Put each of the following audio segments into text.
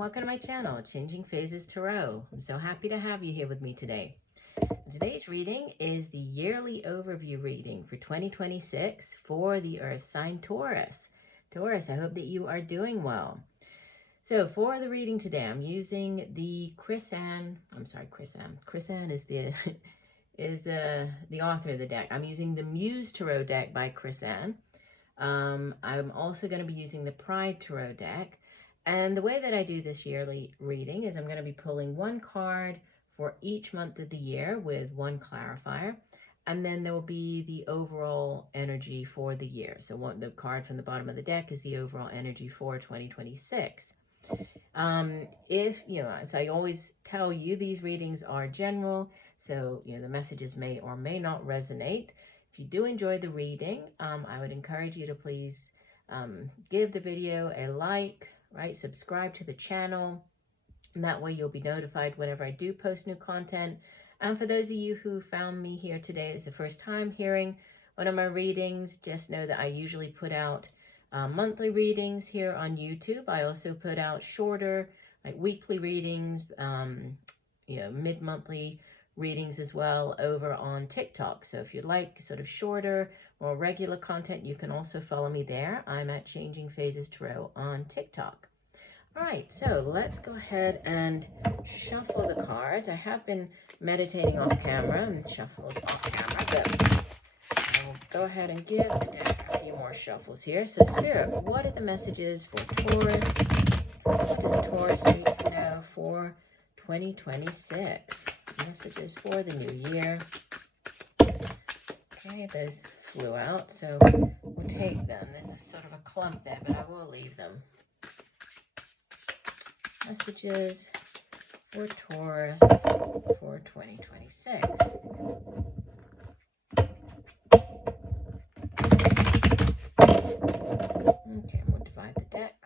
welcome to my channel, Changing Phases Tarot. I'm so happy to have you here with me today. Today's reading is the yearly overview reading for 2026 for the Earth sign Taurus. Taurus, I hope that you are doing well. So for the reading today, I'm using the Chris-Anne is the is the author of the deck. I'm using the Muse Tarot deck by Chris-Anne. I'm also going to be using the Pride Tarot deck. And the way that I do this yearly reading is I'm going to be pulling one card for each month of the year with one clarifier. And then there will be the overall energy for the year. So the card from the bottom of the deck is the overall energy for 2026. As I always tell you, these readings are general. So, the messages may or may not resonate. If you do enjoy the reading, I would encourage you to please give the video a like, right? Subscribe to the channel. And that way you'll be notified whenever I do post new content. And for those of you who found me here today, it's the first time hearing one of my readings, just know that I usually put out monthly readings here on YouTube. I also put out shorter, like weekly readings, mid-monthly readings as well over on TikTok. So if you'd like sort of shorter, more regular content, you can also follow me there. I'm at Changing Phases Tarot on TikTok. All right, so let's go ahead and shuffle the cards. I have been meditating off camera and shuffled off camera, but I will go ahead and give the deck a few more shuffles here. So Spirit, what are the messages for Taurus? What does Taurus need to know for 2026? Messages for the new year. Okay, those flew out, so we'll take them. There's a sort of a clump there, but I will leave them. Messages for Taurus for 2026. Okay, we'll divide the deck.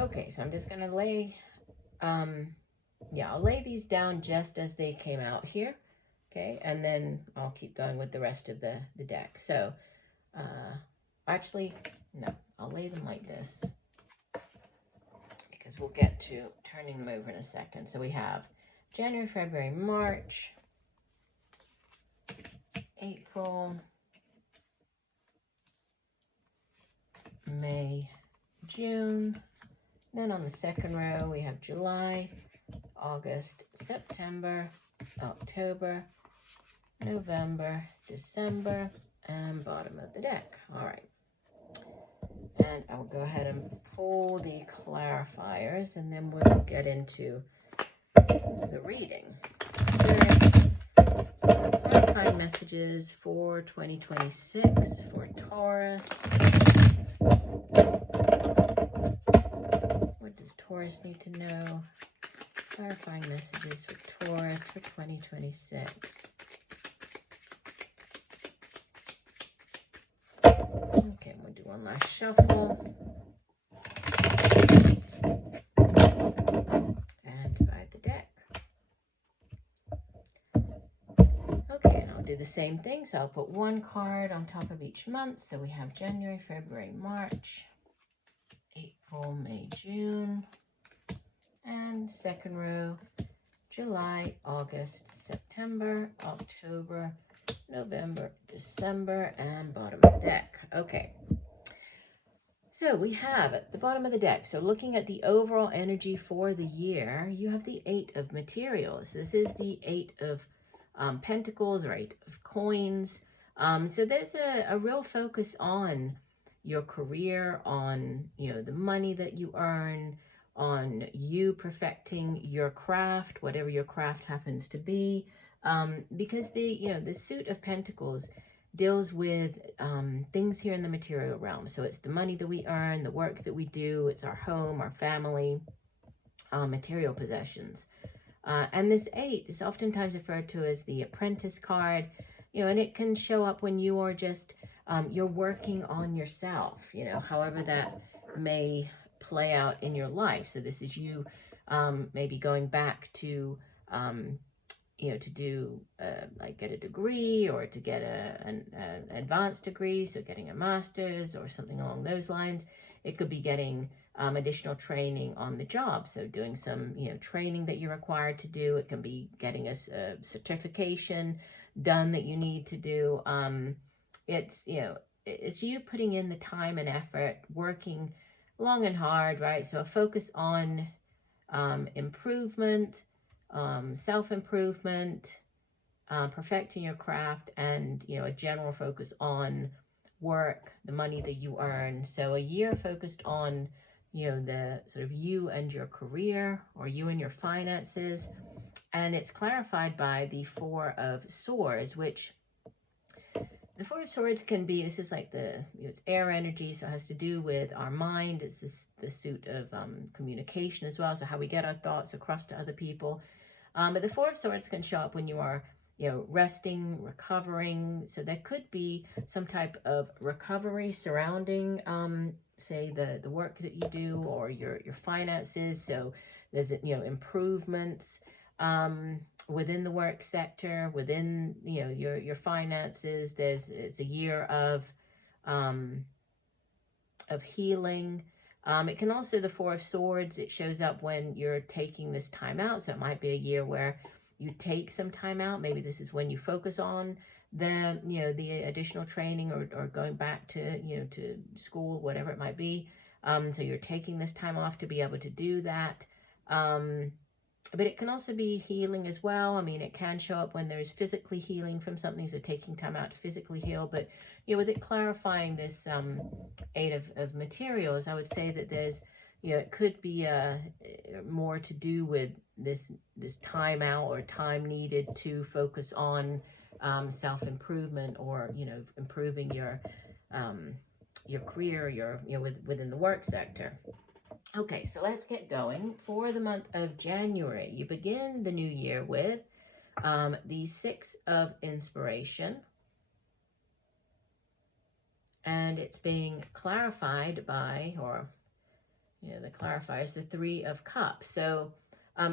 Okay, so I'm just going to lay, I'll lay these down just as they came out here. Okay, and then I'll keep going with the rest of the deck. So, actually, no, I'll lay them like this, because we'll get to turning them over in a second. So we have January, February, March, April, May, June. Then on the second row, we have July, August, September, October, November, December, and bottom of the deck. All right. And I'll go ahead and pull the clarifiers, and then we'll get into the reading. Clarifying messages for 2026 for Taurus. What does Taurus need to know? Clarifying messages for Taurus for 2026. Okay, we'll do one last shuffle. And divide the deck. Okay, and I'll do the same thing. So I'll put one card on top of each month. So we have January, February, March, April, May, June. And second row, July, August, September, October, November, December, and bottom of the deck. Okay. So we have at the bottom of the deck, so looking at the overall energy for the year, you have the 8 of materials. This is the 8 of pentacles or 8 of coins. So there's a real focus on your career, on, the money that you earn, on you perfecting your craft, whatever your craft happens to be, because the suit of pentacles deals with things here in the material realm. So it's the money that we earn, the work that we do, it's our home, our family, material possessions. And this 8 is oftentimes referred to as the apprentice card, and it can show up when you are just, you're working on yourself, however that may play out in your life. So this is you maybe going back to to do like get a degree or to get an advanced degree, so getting a master's or something along those lines. It could be getting additional training on the job. So doing some, training that you're required to do. It can be getting a certification done that you need to do. It's you putting in the time and effort, working long and hard, right? So a focus on improvement, self-improvement, perfecting your craft, and a general focus on work, the money that you earn. So a year focused on the sort of you and your career, or you and your finances. And it's clarified by the Four of Swords, which the Four of Swords can be, this is like it's air energy, so it has to do with our mind. It's the suit of communication as well, so how we get our thoughts across to other people. But the Four of Swords can show up when you are resting, recovering. So there could be some type of recovery surrounding, say, the work that you do, or your finances. So there's, improvements within the work sector, within, your finances. It's a year of healing. It can also, the Four of Swords, it shows up when you're taking this time out. So it might be a year where you take some time out. Maybe this is when you focus on the additional training, or going back to, to school, whatever it might be. So you're taking this time off to be able to do that. But it can also be healing as well. I mean, it can show up when there's physically healing from something, so taking time out to physically heal. But, with it clarifying this Eight of Materials, I would say that there's, it could be more to do with this time out, or time needed to focus on self-improvement, or, improving your career, within the work sector. Okay, so let's get going. For the month of January, you begin the new year with the Six of Inspiration. And it's being clarified by, or, the clarifier is the Three of Cups. So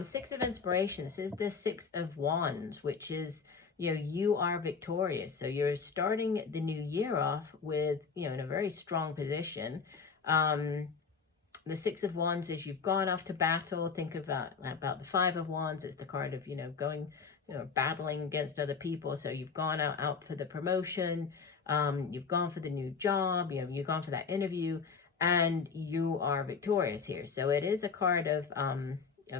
Six of Inspiration, this is the Six of Wands, which is, you are victorious. So you're starting the new year off with, in a very strong position. The Six of Wands is you've gone off to battle. Think of that about the Five of Wands. It's the card of, going, battling against other people. So you've gone out for the promotion. You've gone for the new job. You've gone for that interview, and you are victorious here. So it is a card of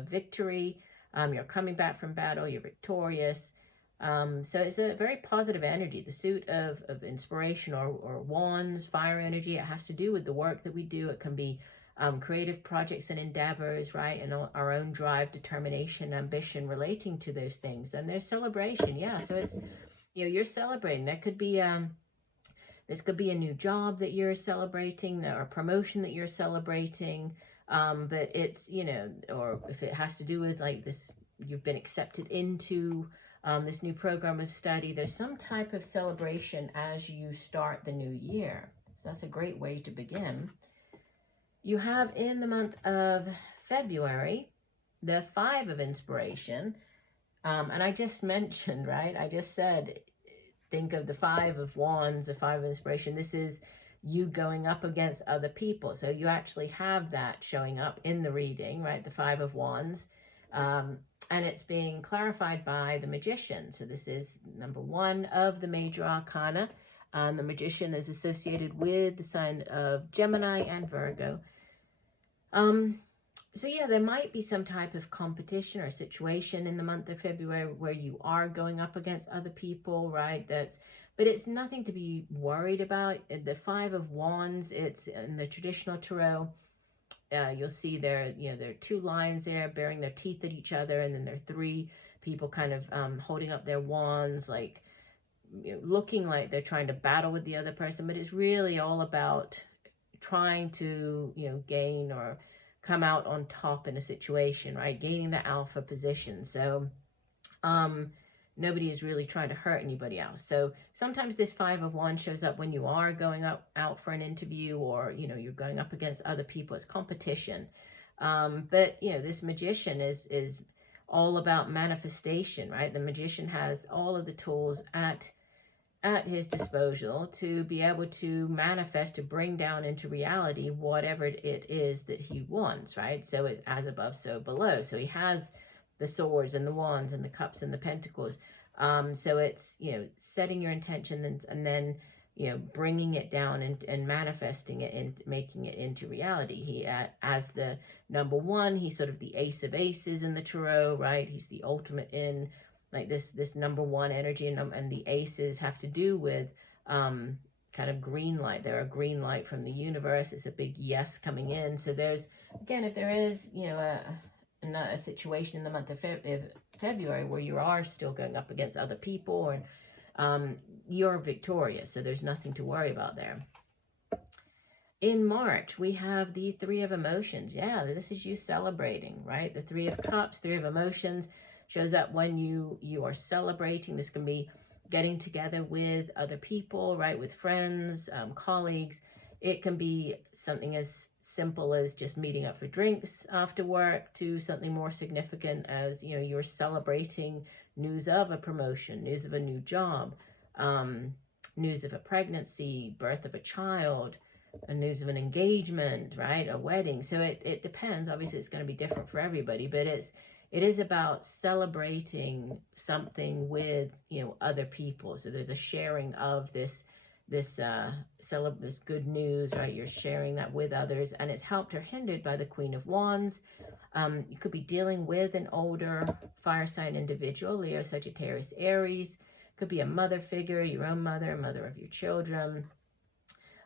victory. You're coming back from battle. You're victorious. So it's a very positive energy. The suit of inspiration, or wands, fire energy. It has to do with the work that we do. It can be creative projects and endeavors, right? And our own drive, determination, ambition relating to those things. And there's celebration, yeah. So it's, you're celebrating. That could be, this could be a new job that you're celebrating, or a promotion that you're celebrating. But it's, or if it has to do with like this, you've been accepted into this new program of study. There's some type of celebration as you start the new year. So that's a great way to begin. You have in the month of February, the Five of Inspiration. And I just mentioned, right? I just said, think of the Five of Wands, the Five of Inspiration. This is you going up against other people. So you actually have that showing up in the reading, right? The Five of Wands. And it's being clarified by the Magician. So this is number one of the major arcana. The Magician is associated with the sign of Gemini and Virgo. So yeah, there might be some type of competition or situation in the month of February where you are going up against other people, right? But it's nothing to be worried about. The Five of Wands, it's in the traditional tarot. You'll see there are two lines there bearing their teeth at each other, and then there are three people kind of holding up their wands, like looking like they're trying to battle with the other person. But it's really all about trying to, gain or come out on top in a situation, right? Gaining the alpha position. So nobody is really trying to hurt anybody else. So sometimes this Five of Wands shows up when you are going out for an interview, or, you're going up against other people. It's competition. But, this Magician is all about manifestation, right? The Magician has all of the tools at at his disposal to be able to manifest, to bring down into reality whatever it is that he wants, right? So it's as above, so below. So he has the swords and the wands and the cups and the pentacles. So it's, you know, setting your intention and then, you know, bringing it down and manifesting it and making it into reality. He, as the number one, he's sort of the ace of aces in the tarot, right? He's the ultimate in like this number one energy, and the aces have to do with kind of green light. They're a green light from the universe. It's a big yes coming in. So there's, again, if there is, you know, a situation in the month of February where you are still going up against other people, and you're victorious, so there's nothing to worry about there. In March, we have the Three of Emotions. Yeah, this is you celebrating, right? The Three of Cups, Three of Emotions, shows up when you are celebrating. This can be getting together with other people, right? With friends, colleagues. It can be something as simple as just meeting up for drinks after work, to something more significant as, you know, you're celebrating news of a promotion, news of a new job, news of a pregnancy, birth of a child, a news of an engagement, right? A wedding. So it depends. Obviously, it's going to be different for everybody, but it is about celebrating something with, you know, other people. So there's a sharing of this good news, right? You're sharing that with others, and it's helped or hindered by the Queen of Wands. You could be dealing with an older fire sign individual, Leo, Sagittarius, Aries. Could be a mother figure, your own mother, mother of your children.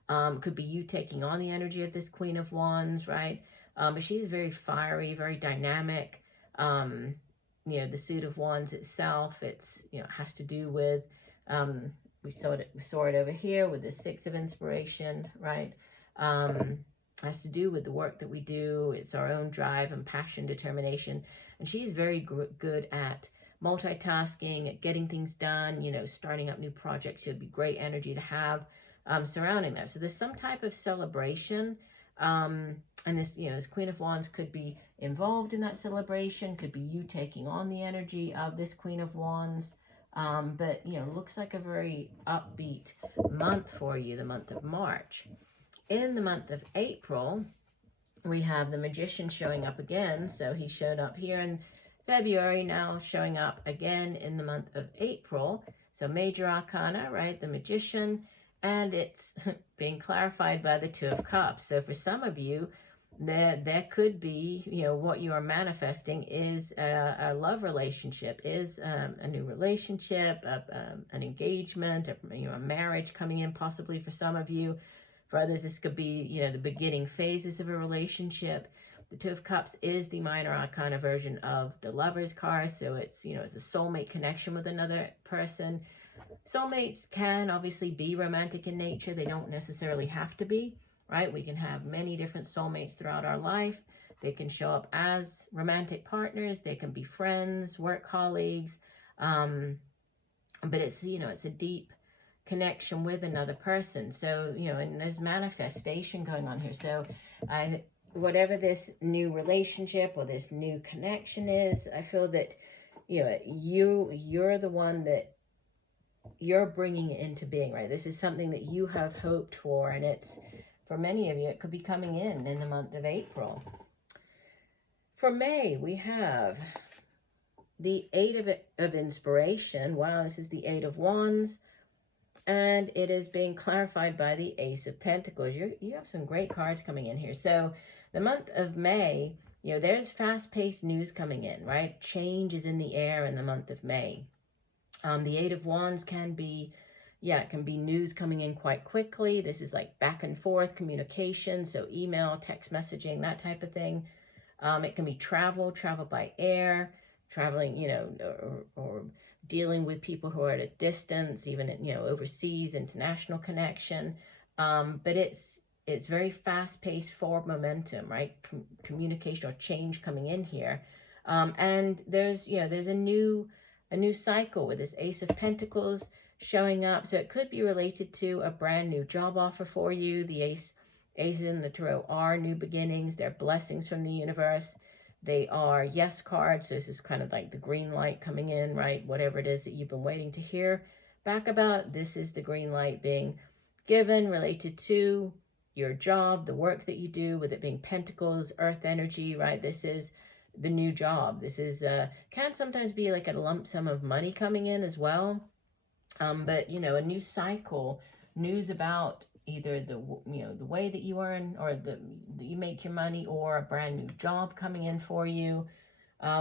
Could be you taking on the energy of this Queen of Wands, right? But she's very fiery, very dynamic. You know, the suit of wands itself, it's, you know, has to do with, we saw it over here with the Six of Inspiration, right? Has to do with the work that we do. It's our own drive and passion, determination. And she's very good at multitasking, at getting things done, you know, starting up new projects. It would be great energy to have surrounding that. So there's some type of celebration. And this, you know, this Queen of Wands could be involved in that celebration, could be you taking on the energy of this Queen of Wands. But, you know, looks like a very upbeat month for you, the month of March. In the month of April, we have the Magician showing up again. So he showed up here in February, now showing up again in the month of April. So major arcana, right? The Magician. And it's being clarified by the Two of Cups. So for some of you, there could be, you know, what you are manifesting is a love relationship, is a new relationship, an engagement, you know, a marriage coming in possibly for some of you. For others, this could be, you know, the beginning phases of a relationship. The Two of Cups is the minor arcana version of the Lover's card. So it's, you know, it's a soulmate connection with another person. Soulmates can obviously be romantic in nature. They don't necessarily have to be, right? We can have many different soulmates throughout our life. They can show up as romantic partners. They can be friends, work colleagues. But it's, you know, it's a deep connection with another person. So, you know, and there's manifestation going on here. So whatever this new relationship or this new connection is, I feel that, you know, you're the one that you're bringing it into being, right? This is something that you have hoped for, and it's, for many of you, it could be coming in the month of April. For May, we have the Eight of Inspiration. Wow, this is the Eight of Wands, and it is being clarified by the Ace of Pentacles. You have some great cards coming in here. So the month of May, you know, there's fast-paced news coming in, right? Change is in the air in the month of May. The Eight of Wands can be, yeah, it can be news coming in quite quickly. This is like back and forth communication, so email, text messaging, that type of thing. It can be travel by air, traveling, you know, or dealing with people who are at a distance, even, you know, overseas, international connection. But it's very fast-paced, forward momentum, right? Communication or change coming in here. And there's, you know, there's a new cycle with this Ace of Pentacles showing up. So it could be related to a brand new job offer for you. The aces in the tarot are new beginnings. They're blessings from the universe. They are yes cards. So this is kind of like the green light coming in, right? Whatever it is that you've been waiting to hear back about. This is the green light being given related to your job, the work that you do, with it being Pentacles, Earth energy, right? This is the new job. This is can sometimes be like a lump sum of money coming in as well. But you know, a new cycle, news about either the the way that you earn or that you make your money, or a brand new job coming in for you.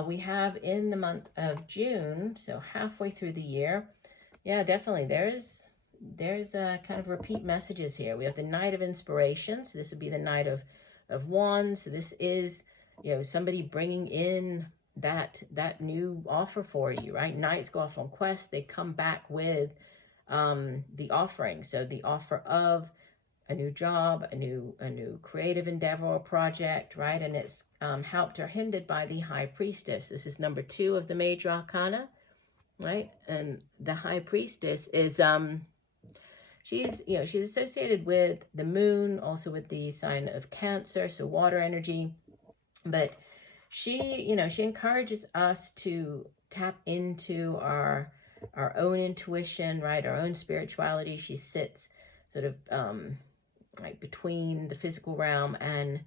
We have in the month of June, so halfway through the year. Yeah, definitely. There's kind of repeat messages here. We have the Knight of Inspiration. So this would be the Knight of Wands. So this is, somebody bringing in that new offer for you, right? Knights go off on quest. They come back with the offering. So the offer of a new job, a new creative endeavor or project, right? And it's helped or hindered by the High Priestess. This is number 2 of the Major Arcana, right? And the High Priestess is she's associated with the moon, also with the sign of Cancer, so water energy. But she encourages us to tap into our own intuition, right? Our own spirituality. She sits sort of like between the physical realm and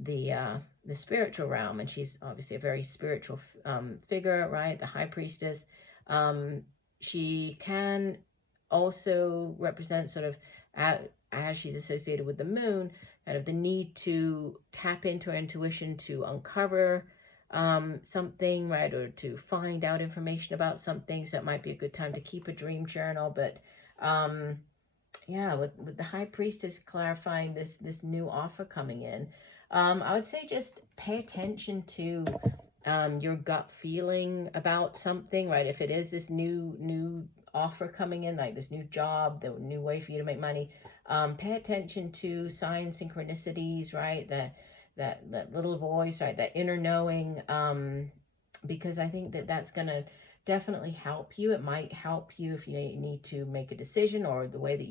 the spiritual realm, and she's obviously a very spiritual figure, right? The High Priestess. She can also represent sort of, as she's associated with the moon, kind of the need to tap into her intuition to uncover something, right? Or to find out information about something. So it might be a good time to keep a dream journal. But yeah, with the High Priestess clarifying this new offer coming in, I would say just pay attention to your gut feeling about something, right? If it is this new offer coming in, like this new job, the new way for you to make money, pay attention to signs, synchronicities, right? That little voice, right? That inner knowing, because I think that's gonna definitely help you. It might help you if you need to make a decision, or the way that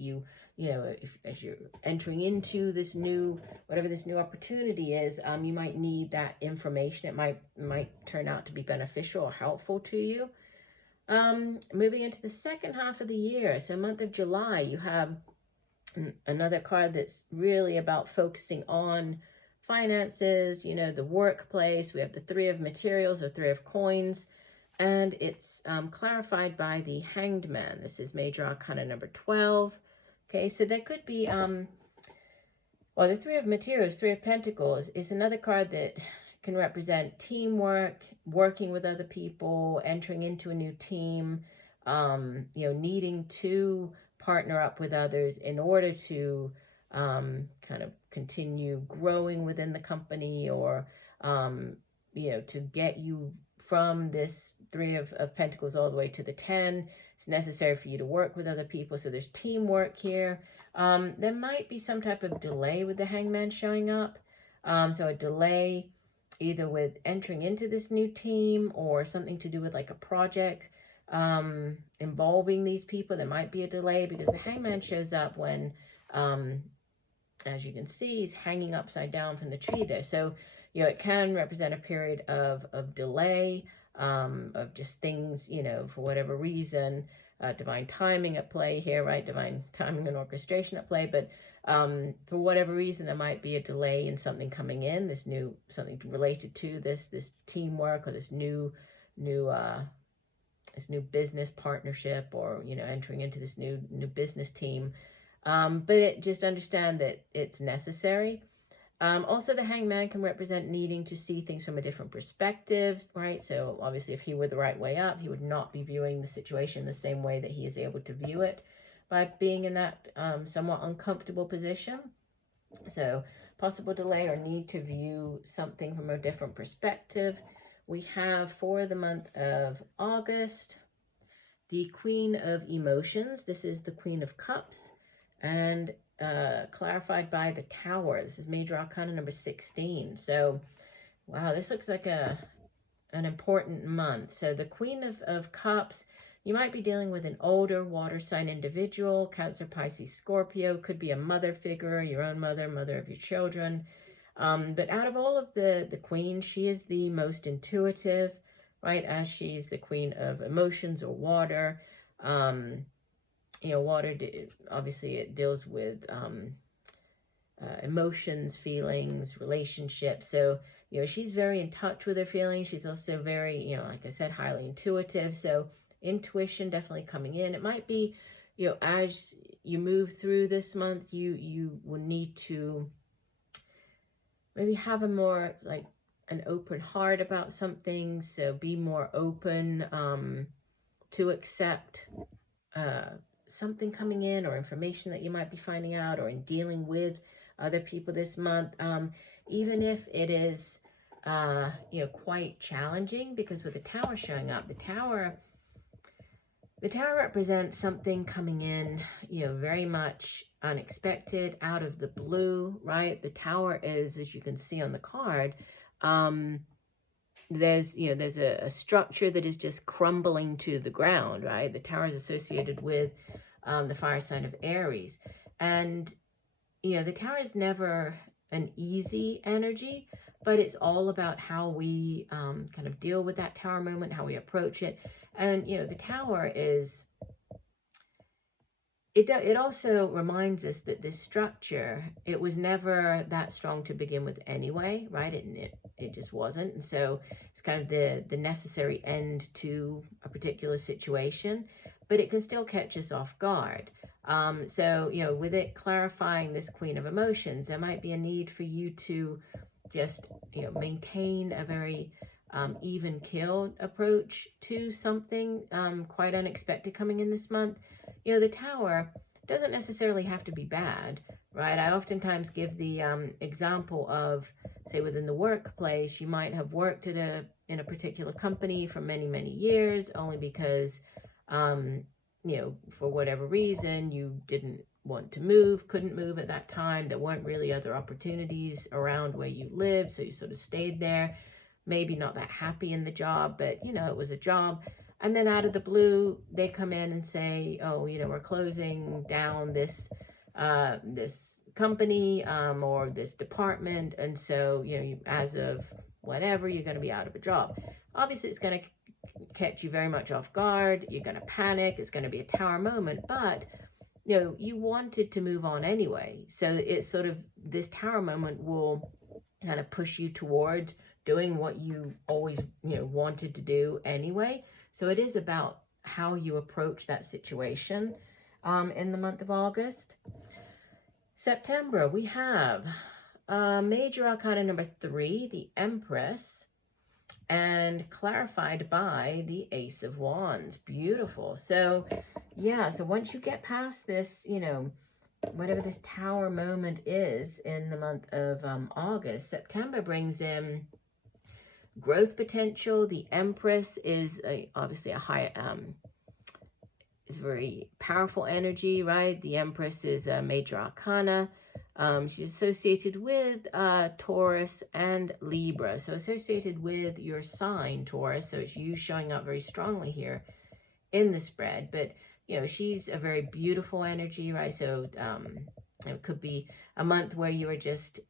as you're entering into this whatever this new opportunity is, you might need that information. It might turn out to be beneficial or helpful to you. Moving into the second half of the year, so month of July, you have another card that's really about focusing on finances, the workplace. We have the 3 of Materials, or 3 of Coins, and it's clarified by the Hanged Man. This is Major Arcana number 12. Okay, so there could be, well, the 3 of Materials, 3 of Pentacles, is another card that can represent teamwork, working with other people, entering into a new team, needing to partner up with others in order to kind of continue growing within the company, or, to get you from this 3 of Pentacles all the way to the 10. It's necessary for you to work with other people. So there's teamwork here. There might be some type of delay with the Hangman showing up. So a delay either with entering into this new team, or something to do with like a project involving these people. There might be a delay because the Hangman shows up when, as you can see, he's hanging upside down from the tree there. So, it can represent a period of delay, of just things, for whatever reason, divine timing at play here, right? Divine timing and orchestration at play. But for whatever reason, there might be a delay in something coming in, something related to this teamwork, or this new business partnership, or entering into this new business team. But just understand that it's necessary. Also, the Hangman can represent needing to see things from a different perspective, right? So obviously, if he were the right way up, he would not be viewing the situation the same way that he is able to view it by being in that somewhat uncomfortable position. So possible delay or need to view something from a different perspective. We have, for the month of August, the Queen of Emotions. This is the Queen of Cups, and clarified by the Tower. This is Major Arcana number 16. So, wow, this looks like an important month. So the Queen of Cups, you might be dealing with an older water sign individual, Cancer, Pisces, Scorpio. Could be a mother figure, your own mother of your children. But out of all of the queens, she is the most intuitive, right? As she's the Queen of Emotions, or water. you know, water, obviously it deals with emotions, feelings, relationships. So, you know, she's very in touch with her feelings. She's also very, you know, like I said, highly intuitive. So intuition definitely coming in. It might be, you know, as you move through this month, you will need to maybe have a more like an open heart about something. So be more open to accept something coming in, or information that you might be finding out, or in dealing with other people this month, even if it is you know, quite challenging, because with the Tower showing up, the Tower represents something coming in, you know, very much unexpected, out of the blue, right? The Tower is, as you can see on the card, there's, you know, there's a structure that is just crumbling to the ground, right? The Tower is associated with the fire sign of Aries. And, you know, the Tower is never an easy energy, but it's all about how we kind of deal with that Tower moment, how we approach it. And, you know, the Tower is, it also reminds us that this structure, it was never that strong to begin with anyway, right? It just wasn't. And so it's kind of the necessary end to a particular situation, but it can still catch us off guard. So, you know, with it clarifying this Queen of Emotions, there might be a need for you to just, you know, maintain a very even keeled approach to something quite unexpected coming in this month. You know, the Tower doesn't necessarily have to be bad, right? I oftentimes give the example of, say, within the workplace, you might have worked in a particular company for many, many years, only because, you know, for whatever reason, you didn't want to move, couldn't move at that time. There weren't really other opportunities around where you lived, so you sort of stayed there. Maybe not that happy in the job, but, you know, it was a job. And then out of the blue, they come in and say, oh, you know, we're closing down this this company or this department. And so, you know, as of whatever, you're going to be out of a job. Obviously, it's going to catch you very much off guard. You're going to panic. It's going to be a Tower moment. But, you know, you wanted to move on anyway. So it's sort of, this Tower moment will kind of push you towards doing what you always, you know, wanted to do anyway. So it is about how you approach that situation in the month of August. September, we have Major Arcana number 3, the Empress, and clarified by the Ace of Wands. Beautiful. So, yeah, so once you get past this, you know, whatever this Tower moment is in the month of August, September brings in growth potential. The Empress is obviously a high, is very powerful energy, right? The Empress is a major arcana. She's associated with Taurus and Libra. So associated with your sign, Taurus. So it's you showing up very strongly here in the spread. But, you know, she's a very beautiful energy, right? So it could be a month where you are just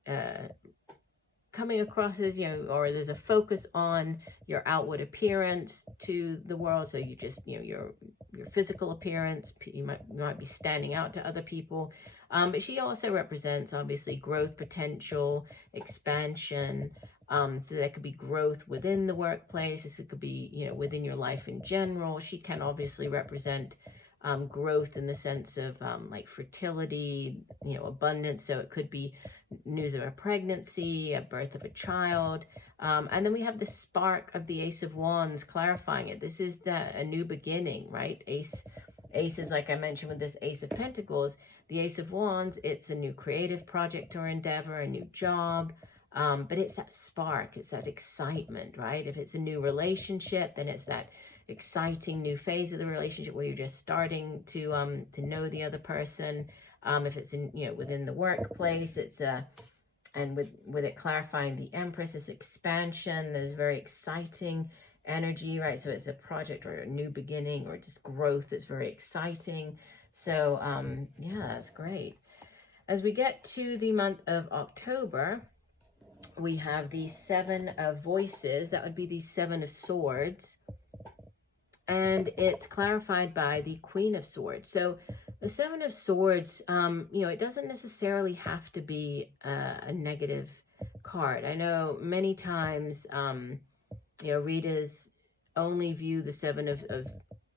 coming across as, you know, or there's a focus on your outward appearance to the world. So you just, you know, your physical appearance, you might be standing out to other people. But she also represents, obviously, growth potential, expansion. So there could be growth within the workplace. This could be, you know, within your life in general. She can obviously represent growth in the sense of like fertility, you know, abundance. So it could be news of a pregnancy, a birth of a child. And then we have the spark of the Ace of Wands clarifying it. This is a new beginning, right? Ace is, like I mentioned with this Ace of Pentacles, the Ace of Wands, it's a new creative project or endeavor, a new job. But it's that spark, it's that excitement, right? If it's a new relationship, then it's that exciting new phase of the relationship where you're just starting to know the other person. If it's in, you know, within the workplace, it's and with it clarifying the Empress, it's expansion. There's very exciting energy, right? So it's a project or a new beginning or just growth that's very exciting. So yeah, that's great. As we get to the month of October, we have the Seven of Voices. That would be the Seven of Swords. And it's clarified by the Queen of Swords. So the Seven of Swords, you know, it doesn't necessarily have to be a negative card. I know many times, you know, readers only view the Seven of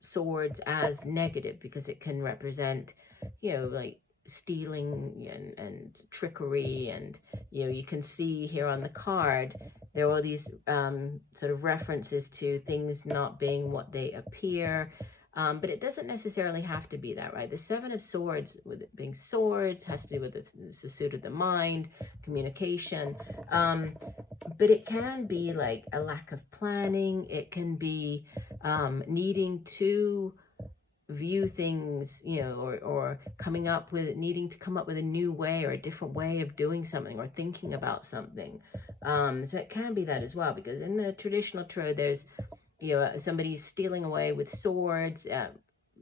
Swords as negative because it can represent, you know, like stealing and trickery. And, you know, you can see here on the card, there are all these sort of references to things not being what they appear. But it doesn't necessarily have to be that, right? The Seven of Swords, with it being swords, has to do with the suit of the mind, communication. But it can be like a lack of planning. It can be needing to view things, you know, or needing to come up with a new way or a different way of doing something or thinking about something. So it can be that as well, because in the traditional tarot, there's, you know, somebody's stealing away with swords.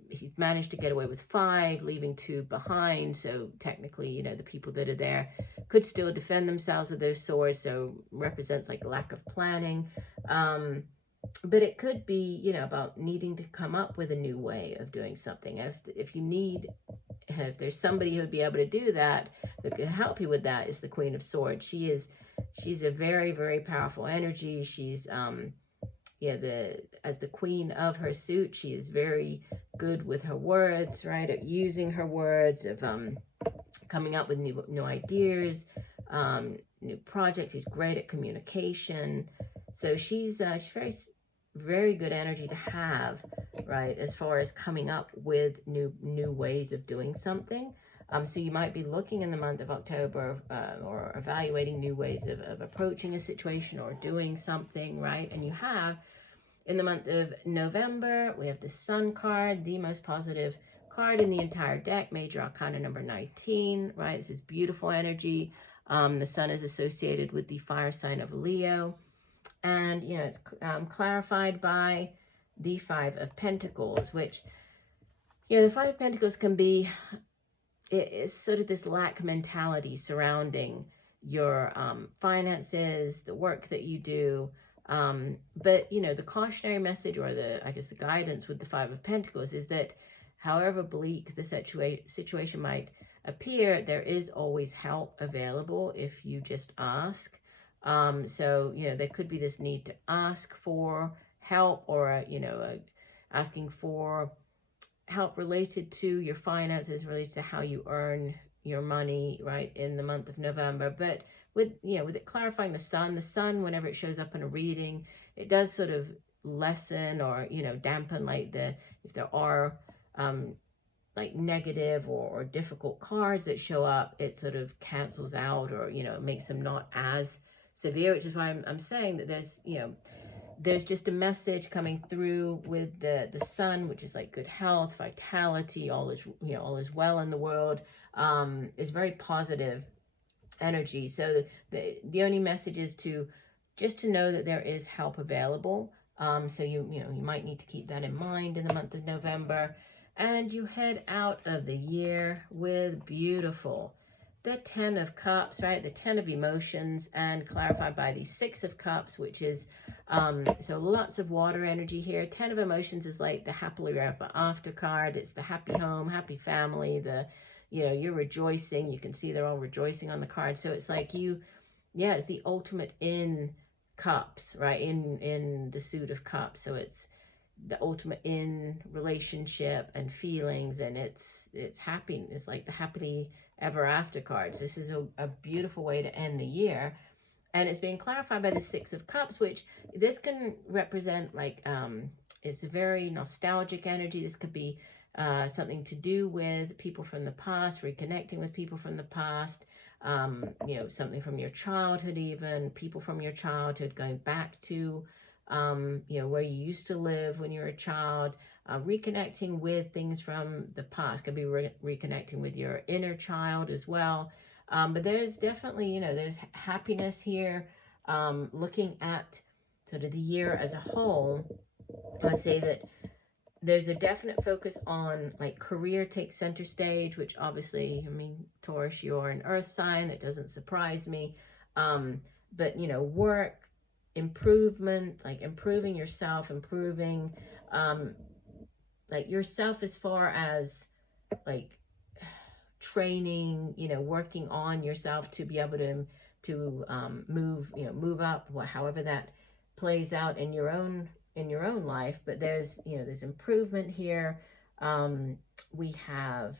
He's managed to get away with 5, leaving 2 behind. So technically, you know, the people that are there could still defend themselves with those swords. So represents like lack of planning. But it could be, you know, about needing to come up with a new way of doing something. If there's somebody who'd be able to do that, that could help you with that, is the Queen of Swords. She's a very, very powerful energy. She's, as the queen of her suit, she is very good with her words, right? At using her words, of coming up with new ideas, new projects. She's great at communication. So she's very, very good energy to have, right? As far as coming up with new ways of doing something. So you might be looking in the month of October or evaluating new ways of approaching a situation or doing something, right? And you have, in the month of November, we have the Sun card, the most positive card in the entire deck, Major Arcana number 19, right? This is beautiful energy. The Sun is associated with the fire sign of Leo. And, you know, it's clarified by the 5 of Pentacles, which, you know, the 5 of Pentacles can be, it's sort of this lack mentality surrounding your finances, the work that you do. But, you know, the cautionary message, or the guidance with the 5 of Pentacles, is that however bleak the situation might appear, there is always help available if you just ask. So, you know, there could be this need to ask for help, or, you know, asking for help related to your finances, related to how you earn your money, right, in the month of November. But with it clarifying the sun, whenever it shows up in a reading, it does sort of lessen or, you know, dampen, like if there are like negative or difficult cards that show up, it sort of cancels out, or, you know, makes them not as severe, which is why I'm saying that there's, you know, there's just a message coming through with the sun, which is like good health, vitality, all is well in the world. Is very positive energy. So the only message is to know that there is help available. So you might need to keep that in mind in the month of November. And you head out of the year with beautiful, the 10 of Cups, right? The 10 of Emotions, and clarified by the 6 of Cups, which is, so lots of water energy here. 10 of Emotions is like the happily ever after card. It's the happy home, happy family, you're rejoicing. You can see they're all rejoicing on the card. So it's like it's the ultimate in cups, right? In the suit of cups. So it's the ultimate in relationship and feelings, and it's happy. It's like the happily ever after cards. This is a beautiful way to end the year. And it's being clarified by the 6 of Cups, which this can represent like, it's a very nostalgic energy. This could be something to do with people from the past, reconnecting with people from the past, something from your childhood, even people from your childhood, going back to, where you used to live when you were a child, reconnecting with things from the past. Could be reconnecting with your inner child as well. But there's definitely, there's happiness here. Looking at sort of the year as a whole, I'd say that there's a definite focus on like career takes center stage, which obviously, Taurus, you're an earth sign. That doesn't surprise me. But, work, improvement, like improving yourself, improving like yourself as far as like training, you know, working on yourself to be able to move, you know, move up, however that plays out in your own life. But there's, you know, there's improvement here. We have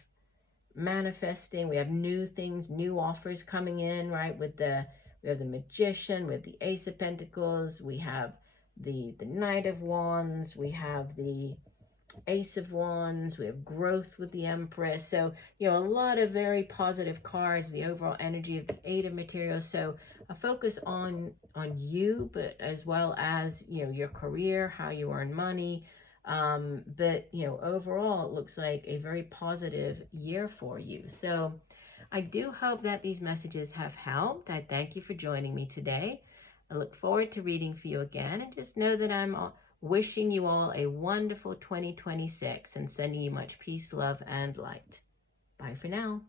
manifesting, we have new things, new offers coming in, right? With the, we have the Magician, we have the Ace of Pentacles, we have the Knight of Wands, we have the Ace of Wands, we have growth with the Empress. So, you know, a lot of very positive cards, the overall energy of the Eight of Materials. So a focus on you, but as well as, you know, your career, how you earn money. But, you know, overall, it looks like a very positive year for you. So I do hope that these messages have helped. I thank you for joining me today. I look forward to reading for you again, and just know that I'm wishing you all a wonderful 2026 and sending you much peace, love, and light. Bye for now.